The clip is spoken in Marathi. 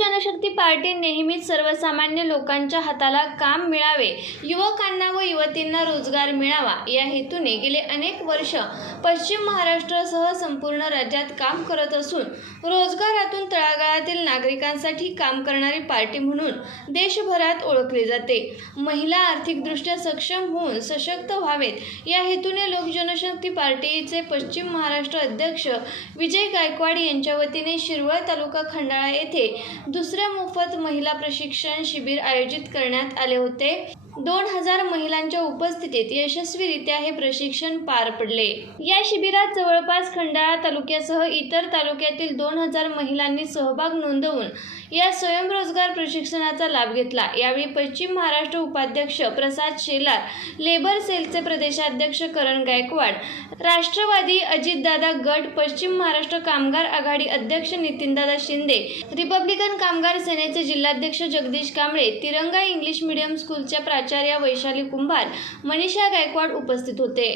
जनशक्ती पार्टी नेहमीच सर्वसामान्य लोकांच्या हाताला काम मिळावे युवकांना व युवतींना रोजगार मिळावा या हेतूने गेले अनेक वर्ष पश्चिम महाराष्ट्रासह संपूर्ण राज्यात काम करत असून रोजगारातून तळागाळातील नागरिकांसाठी काम करणारी पार्टी म्हणून देशभरात ओळखली जाते. महिला आर्थिकदृष्ट्या सक्षम होऊन सशक्त व्हावेत या हेतूने लोक जनशक्ती पार्टीचे पश्चिम महाराष्ट्र अध्यक्ष विजय गायकवाड यांच्या वतीने शिरवळ तालुका खंडाळा येथे दुसऱ्या मोफत महिला प्रशिक्षण शिबिर आयोजित करण्यात आले होते. दोन हजार महिलांच्या उपस्थितीत यशस्वीरित्या हे प्रशिक्षण पार पडले. या शिबिरात जवळपास खंडाळा तालुक्यासह इतर तालुक्यातील दोन हजार महिलांनी सहभाग नोंदवून या स्वयंरोजगार प्रशिक्षणाचा लाभ घेतला. यावेळी पश्चिम महाराष्ट्र उपाध्यक्ष प्रसाद शेलार लेबर सेलचे प्रदेशाध्यक्ष करण गायकवाड राष्ट्रवादी अजितदादा गट पश्चिम महाराष्ट्र कामगार आघाडी अध्यक्ष नितीनदादा शिंदे रिपब्लिकन कामगार सेनेचे जिल्हाध्यक्ष जगदीश कांबळे तिरंगा इंग्लिश मीडियम स्कूलच्या प्राचार्या वैशाली कुंभार मनीषा गायकवाड उपस्थित होते.